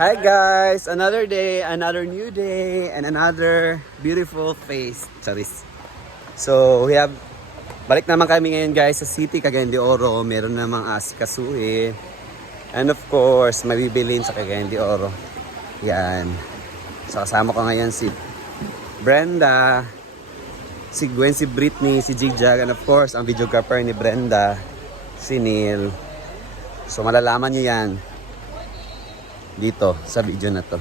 Hi guys! Another day, another new day, and another beautiful face. Charis. So, balik naman kami ngayon guys sa City, Cagayan de Oro. Meron namang asikasuhin. And of course, mabibilin sa Cagayan de Oro. Yan. So, kasama ko ngayon si Brenda, si Gwen, si Britney, si Jigjag, and of course, ang videographer ni Brenda, si Neil. So, malalaman niyo yan dito sa video na to.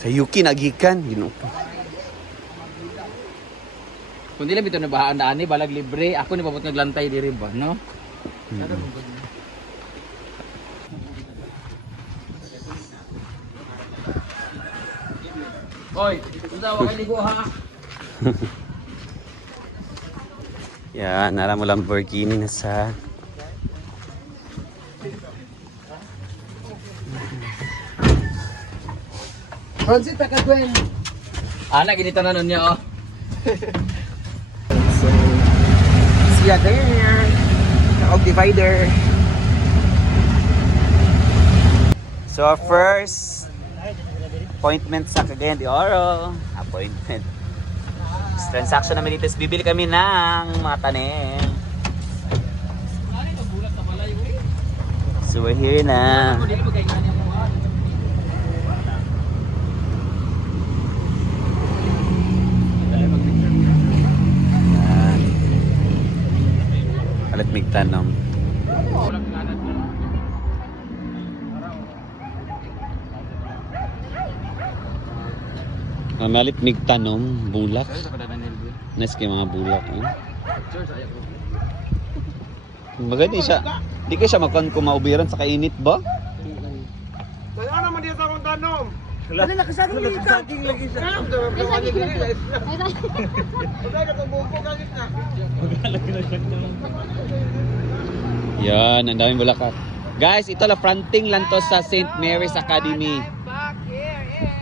Sa Yuki nagikan, ginupo. Kung di lang ito nabahaan daan ni balag libre, ako ni papot naglantay diri ba, no? Oy, unsa wa kay ligo ha? Yan, nara mo Lamborghini na sa Francis Takagwen. Ana ginito na nun niya oh. so, siya there. Naog divider. So, our first appointment sa Cagayan de Oro. Appointment. Transaction namin dito is bibili kami ng mga tanim. So we're here na. Palit mig tanom. Malit mig tanom, bulak. Nice kay mga bulak. Maganda siya. Di kayo siya magkuhan kung maubiran sa kainit ba? Kaya naman dito akong tanom. Ano nakasaging lagi ka? Lagi siya. Kaya nakabuko kagit na. Yan, ang daming bulaklak. Guys, ito la fronting lang to sa St. Mary's Academy. Back here in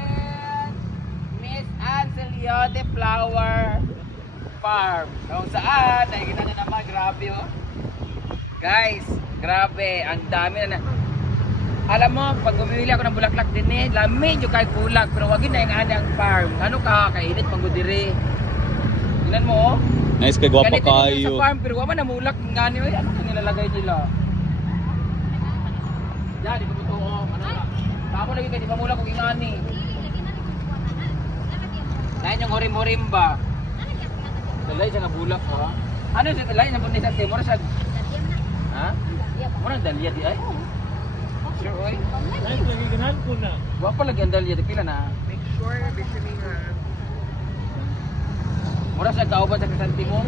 Miss Ancelio de Flower Farm. Kung saan, nakikita nyo naman, grabe oh. Guys, grabe, ang dami na. Alam mo, pag bumili ako ng bulaklak din eh, lamig yung kahit bulak, pero wag yun na yung ang farm. Ano ka, kainit panggudiri. Tingnan mo oh. Nice kay guwapa Ganito din kayo. sa farm, pero wala na mulak ng gani. Oy, ano ka nilalagay nila? Yan, di ba ito oh, ano na. Ako lagi kayo, di ba mulak kong ingani? Lain yung horim-horim ba? Dalay siya nga bulak ha. Ano siya dalay na punis at temor siya? Ha? Murang dalya di ay. Sure oy. Ay, nagiganahan ko na. Wa pa lagi ang dalya di pila na. Make sure, bikini nga. Mura siya kauban sa kasanti mo.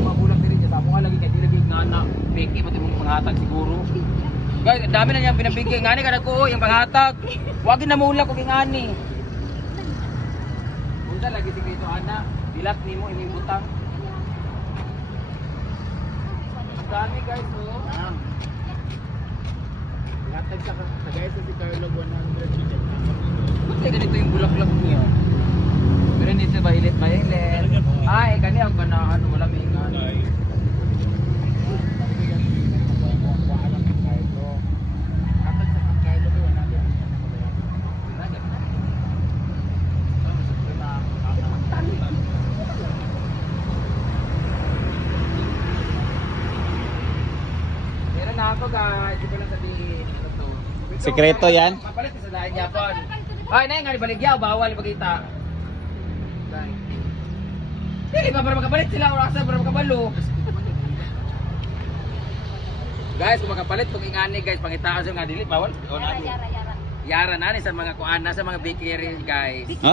Mabulak diri sa mo lagi kay dili ngana. Peki pati mo panghatag siguro. Guys, ang dami na niyang binabigay ngani kada ko yung panghatag. Wag na mulak og ingani. Unsa lagi si dito ana? Bilat nimo imong butang. Ang dami guys oh. Latag sa guys si Carlo 100. Buti ganito yung bulaklak niyo. Pero hindi siya violet. Ay, kani ang ganahan wala may ingani. Meron na ako guys, di ko lang sabihin. Ano to? Sekreto yan? Papalit sa dahil Japon. Ay, na nga baligyaw, bawal ipakita. Dili pa para makapalit sila oras para makabalo. Guys, kung makapalit kung ingani guys, pangitaan sa nga dili bawal. O na. Yara na ni sa mga kuan sa mga bakery guys. Ha?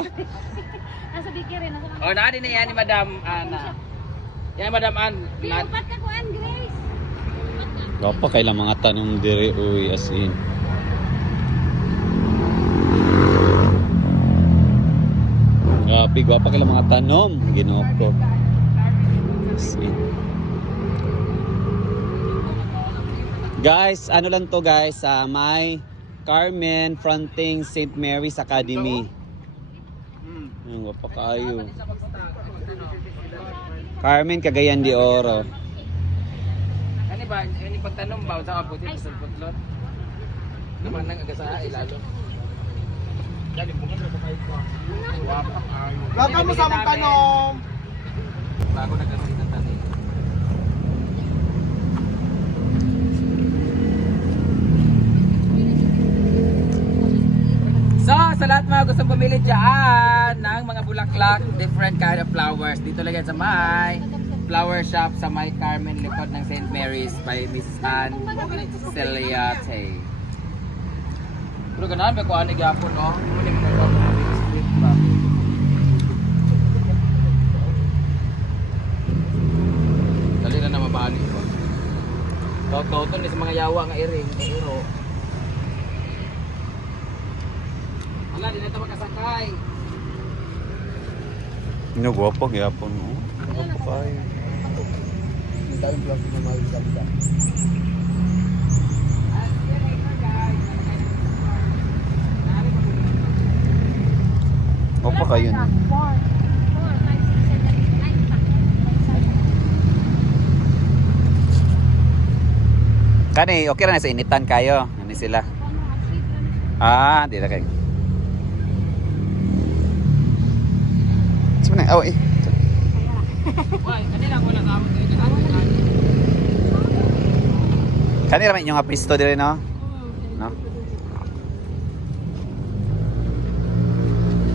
Nasa bakery, nasa mga... O na din yan ni Madam Ana. Yan Madam Ann. Upat ka kuan, Grace. Guwapa kailang mga tanong diri uy as in. Grabe, guwapa kailang mga tanom. Ginoo ko. As in. Guys, ano lang to guys, may Carmen fronting St. Mary's Academy. Ang wapa kayo. Carmen Cagayan de Oro. Ano ba? Ano pagtanong ba? Sa kaputi, putlot-putlot? Naman nang agasa, ilalo. Dali, bukas na kayo ko. Wapa kayo. Wala mo sa mong tanong. Bago nagkaroon ng tanong. So, sa lahat mga gustong pumili dyan ng mga bulaklak, different kind of flowers. Dito lang yan sa may flower shop sa may Carmen likod ng St. Mary's by Mrs. Ann Celiate. Pero ganahan ba kung ano gapon, no? Muling mo sa mga street ba? Dali na na mabali ko. Toto ni sa mga yawa nga iring, nga iro. Wala, di na ito makasakay. Ano guwapo gyapon no. Wapa kayo. Wapa kayo no. 4, 5, 6, 7, 8 pa. Kani okay ra na sa initan kayo. Ano sila? Ah, di na kayo. Sino na? Oh, eh. Why? Kanila wala sa amon kayo. Kani ra man inyong apisto dire no? No?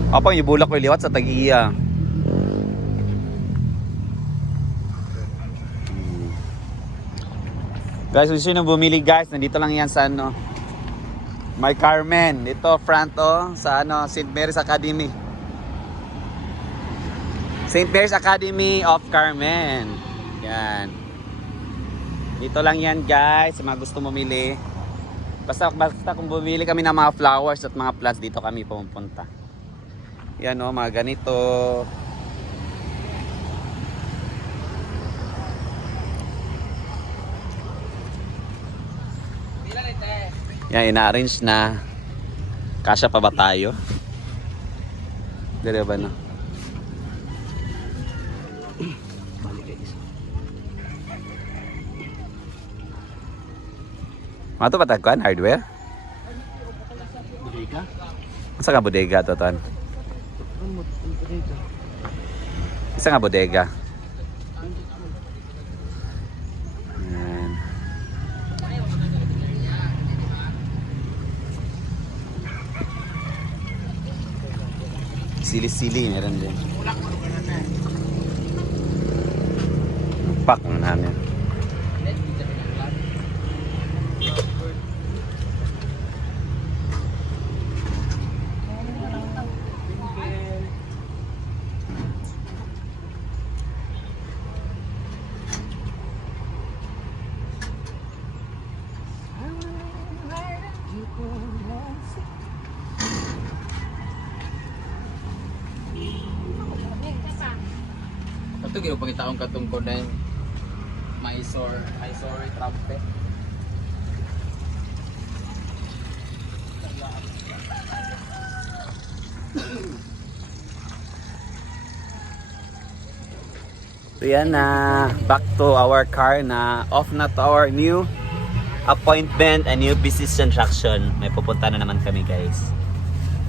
Apa yung bulak ko liwat sa Tagiya. Guys, kung sino bumili guys, nandito lang yan sa ano. May Carmen, dito front oh, sa ano, St. Mary's Academy. St. Mary's Academy of Carmen. Yan. Dito lang yan guys, sa mga gusto bumili. Basta kung bumili kami ng mga flowers at mga plants, dito kami pumunta. Yan oh, mga ganito. Yan, ina-arrange na. Kasya pa ba tayo? Dire ba no? Mato ba tagkuan hardware? Bodega? Isa nga bodega to ton. Isa nga bodega. Yan. Sili-sili meron din. Pak na namin. Ito gino pangitaon katungkod na yung Mysore trumpet. So yan na, back to our car na off na to our new appointment and new business transaction. May pupunta na naman kami guys.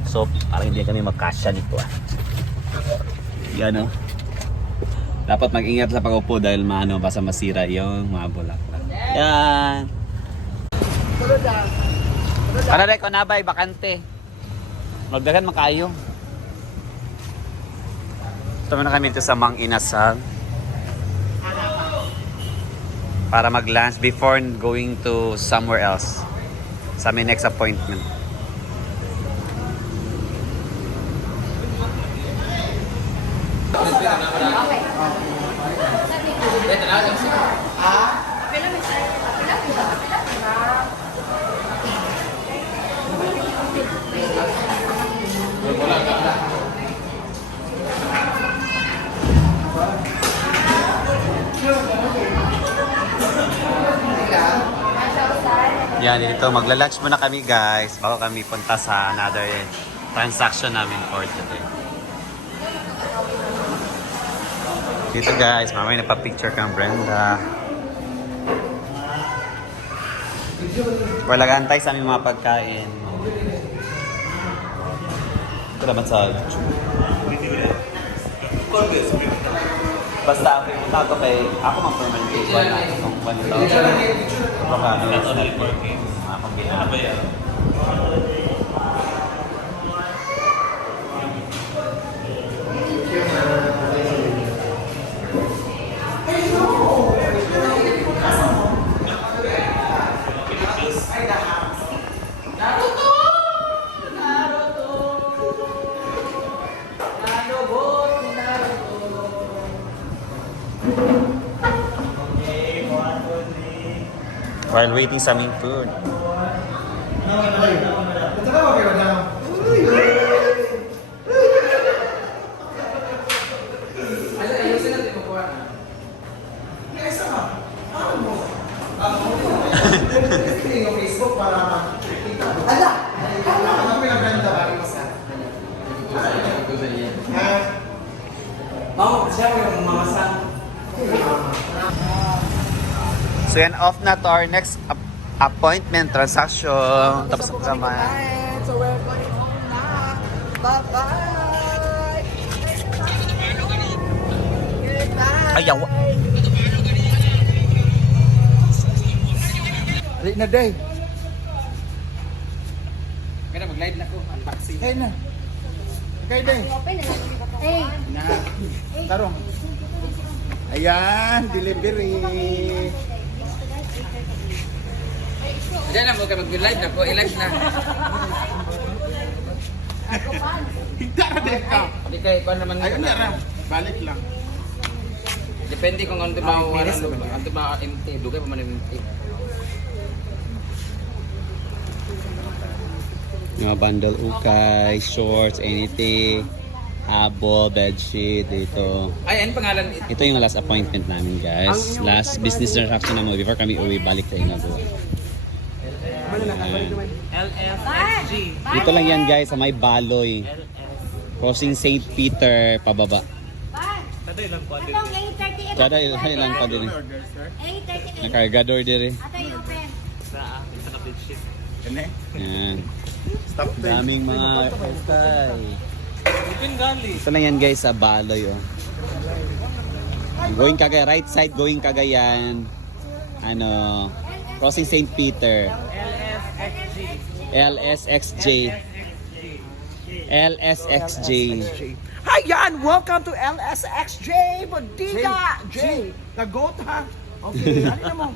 So parang hindi kami magkasya nito ah. Yan o. Dapat mag-ingat sa pag-upo dahil maano basta masira yung mga bulaklak. Yan. Ano rin ko na ba? Bakante. Magdagan makayo. Tama na kami dito sa Mang Inasal. Para mag-lunch before going to somewhere else. Sa aming next appointment. Yan, dito magla-lunch muna kami guys bago kami punta sa another transaction namin for today. Dito guys, mamaya napapicture kang Brenda. Wala antay sa aming mga pagkain. Ito naman sa YouTube. Basta ako yung tato kay ako mag-permanent case. Wala akong panito. Baka ano. That's only for me. Ano ba yan? While waiting sa aming food. Facebook para makita. Ala! Ano yung Brenda ba? So yan, off na to our next appointment transaction. Tapos na naman. So we're going home na. Bye-bye! Goodbye! Ayaw. Dali na, day. Kaya mag-live na ko, unboxing. Day na. Okay, day. Hey, Na. Tarong. Ayan, delivery. Diyan na mo ka mag-live na ko, i-live na. Hindi na, day ka. Hindi kay kung naman Ay, hindi na. na. Balik lang. Depende kung ano ba MT, dugay pa man MT. Mga bundle ukay, shorts, anything, habol, bedsheet, dito. Ay, ano pangalan? Ito yung last appointment namin guys. Last business transaction namin before kami uwi, balik tayo na doon. LSSG. Dito lang yan guys, sa may Baloy. Crossing St. Peter, pababa. atong 8:30 Kada ilang pa din. 8:30. Nakargador dire. Ato yung open. Yan. Daming mga ukay. Ito lang yan guys sa Baloy oh. Going Cagayan, right side going Cagayan. Ano, crossing St. Peter. LSXJ. LSXJ. Ayan, welcome to LSXJ Bodega J. Kagot ha? Okay, ano mo?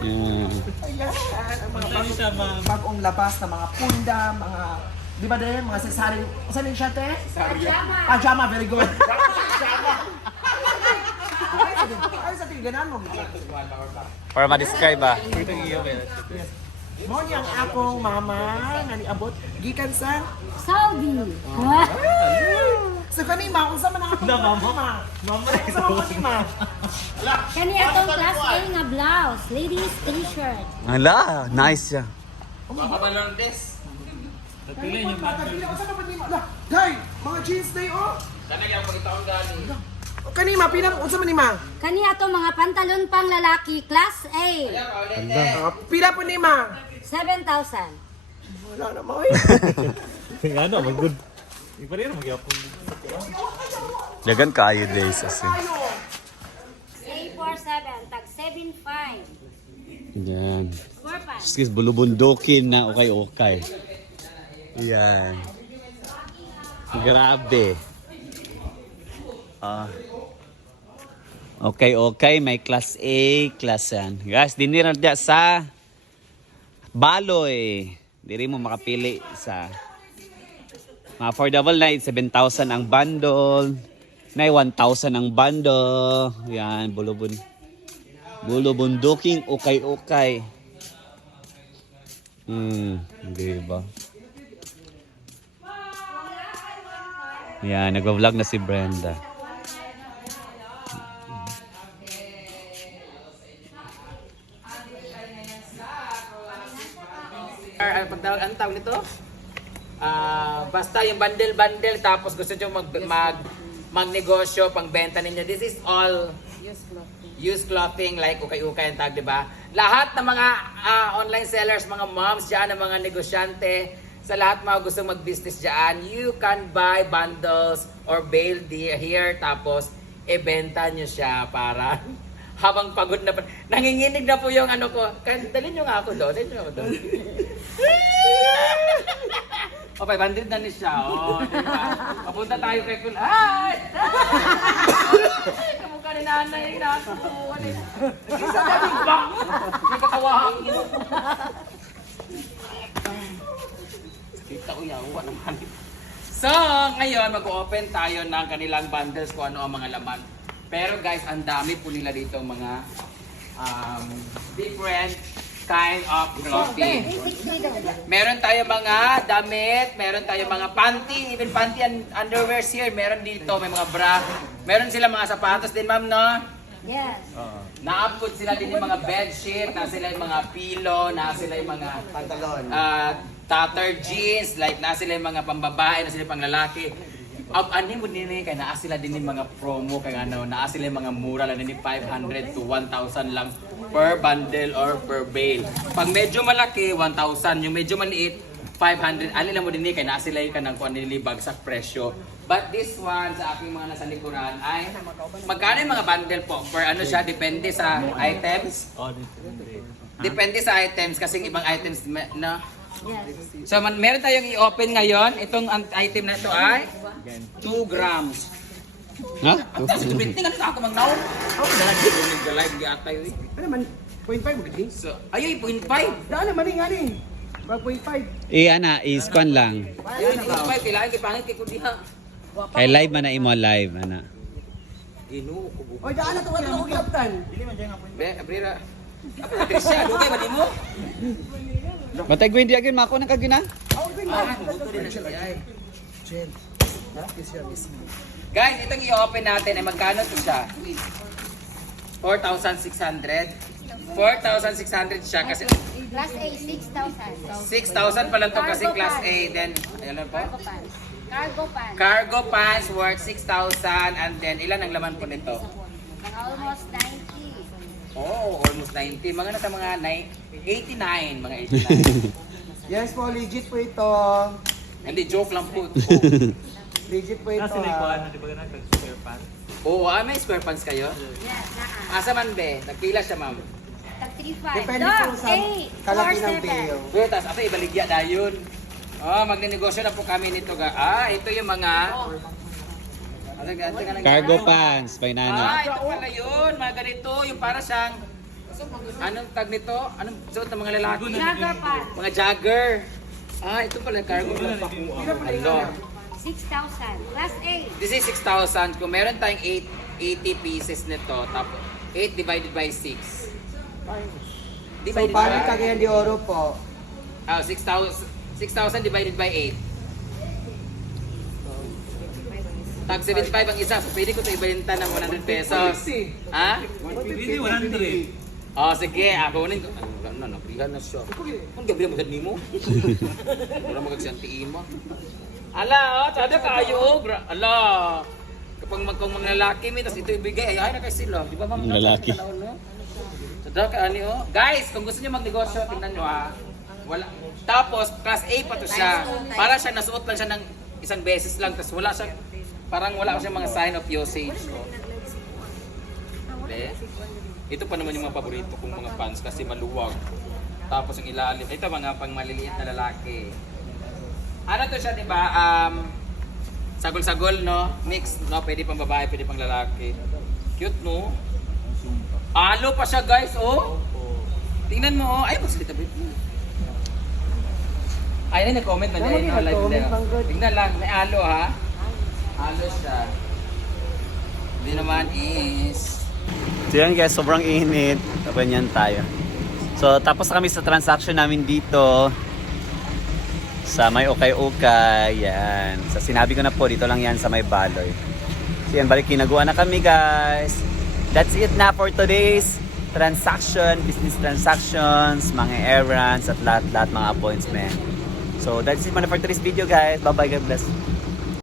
Yan. Ayan, ang mga bagong labas na mga punda, mga, di ba din, mga cesaring, saan yung siya, te? Pajama. Pajama, very good. Pajama. Ay, sa tingganan mo. Para ma-describe ba? Mo niyang akong mama nga niabot gikan sa Saudi. so kanima unsa man ang akong mama. Mama unsa man ko ma. Kani atong class A nga blouse, ladies t-shirt. Hala, nice siya. Baka ba lang des? Pili unsa man ni ma. Day, mga jeans day oh. Sana kaya pag itaon gani. Kanima pinam unsa man ni ma. Kani atong mga pantalon pang lalaki, class A. Pila po ni ma. 7,000. Wala na mo eh. Ano, mag-good. Iba rin mag-yapon. Dagan kaayo days kasi. A47, tag 7.5. Yan. Scorpan. Excuse, bulubundukin na okay. Yan. Grabe. Okay. May class A, class yan. Guys, dinira dyan sa Baloy. Diri mo makapili sa affordable na 7,000 ang bundle. Na 1,000 ang bundle. Yan, bulubunduking okay. Diba? Yan, nag-vlog na si Brenda. Pagtawag ang tawag nito? basta yung bundle tapos gusto nyo magnegosyo, pangbenta ninyo. This is all used clothing like ukay-ukay ang tag, di ba? Lahat ng mga online sellers, mga moms dyan, ng mga negosyante, sa lahat mga gusto mag-business dyan, you can buy bundles or bale here, tapos ibenta nyo siya para habang pagod na pa. Nanginginig na po yung ano ko. Dalhin nyo nga ako doon. O, 500 na ni siya. O, diba? Papunta tayo kay Kul. Ay! Kamukha ni nanay. Nakasukuhan eh. Isa na din ba? Hindi kakawahang ino. Kita ko yan. Wala naman. So, ngayon mag-open tayo ng kanilang bundles kung ano ang mga laman. Pero guys, ang dami po nila dito mga different kind of clothing. Meron tayo mga damit, meron tayo mga panty, even panty and underwears here. Meron dito, may mga bra. Meron sila mga sapatos din, ma'am, no? Yes. Naapod sila din yung mga bedsheet, na sila yung mga pillow, na sila yung mga Pantalon. tattered jeans, like na sila yung mga pambabae, na sila yung panglalaki. Ani mo din kay naa sila din yung mga promo kay ano, naa sila yung mga mura lang din 500 to 1,000 lang per bundle or per bale. Pag medyo malaki 1,000, yung medyo maliit 500. Alin lang mo din kay naa sila yung kanang kuan nila bagsak presyo. But this one sa aking mga nasa likuran ay magkano yung mga bundle po? Per ano siya, depende sa items. Depende sa items kasi ibang items na. Yes. So meron tayong i-open ngayon. Itong item na ito ay 2 grams. Ha? Tingnan sa ako magnaw. Oh, nag-live di atay. Ano man, 0.5 mo gani? So, ayoy 0.5. Daan naman nga ni. 0.5. Ana, is-con lang. Ayoy 0.5 kailangan kay pangit kay kudiha. Kay live man na imo live, ana. Inu ko bu. Oy, daan na to ko kaptan. Be, abrira. Trisha, dugay ba nimo? Batay gwen di agin mako na kagina. Buto din na siya ay. Guys, itong i-open natin ay magkano to siya? 4,600. 4,600 siya kasi Class A, 6,000. 6,000 pa lang to kasi class A. Then, ayun po. Cargo pants. Cargo pants. Cargo pants worth 6,000 and then ilan ang laman po nito? Mga almost 90. Oh, almost 90. Mga nasa mga 89, mga 89. Yes po, legit po ito. Hindi, joke lang po. Legit po ito. Kasi may kuhaan na, di ba ganun? Nag-square pan. Oo, may square pants kayo? Yes, naa. Asa man be? Nagpila siya, ma'am. Tag 3,500. Depende po sa kalaki ng bayo. Pero tas ako ibaligya na yun. Oh, magnenegosyo na po kami nito. Ito yung mga... Cargo pants, painana. ito pala yun. Mga ganito. Yung para siyang... Anong tag nito? Anong suot ng mga lalaki? Jogger pants. Mga jogger. Ito pala cargo pants. Hello. 6,000. Class A. This is 6,000. Kung meron tayong 80 pieces nito, tapos 8 divided by 6. So, Divided paano by... Cagayan de Oro po? 6,000 divided by 8. Tag 75 ang isa. So, pwede ko ito ibenta ng 100 pesos. Ha? Hindi, 100. Oh, sige. Ako unin ko. Ano, napilan na siya. Ang gabi na magad mo. Wala magagsantiin mo. Ala, tada kayo. Ala. Kapag kung mga lalaki may, tapos ito ibigay, ay na kayo sila. Di ba, ma'am? Lalaki. Tada ka, ani, oh. Guys, kung gusto niyo magnegosyo, tingnan nyo, ha. Wala. Tapos, class A pa to siya. Para siya, nasuot lang siya ng isang beses lang, tapos wala siya, parang wala siya mga sign of usage. Oh. De. Ito pa naman yung mga paborito kong mga pants kasi maluwag. Tapos yung ilalim, ito mga pang maliliit na lalaki. Ano to siya, di ba? Sagol-sagol, no? Mix, no? Pwede pang babae, pwede pang lalaki. Cute, no? Alo pa siya, guys, oh! Tingnan mo, oh! Ay, magsalita ba ito? Ay, nag-comment na dyan, no? Live na. Tingnan lang, may alo, ha? Alo siya. Hindi naman is... So yan guys, sobrang init. Tapos yan tayo. So tapos na kami sa transaction namin dito sa may ukay-ukay. Yan. So sinabi ko na po, dito lang yan sa may Baloy. So yan, balik kinagawa na kami guys. That's it na for today's transaction, business transactions, mga errands at lahat-lahat mga appointment. So that's it for today's video guys. Bye bye, God bless.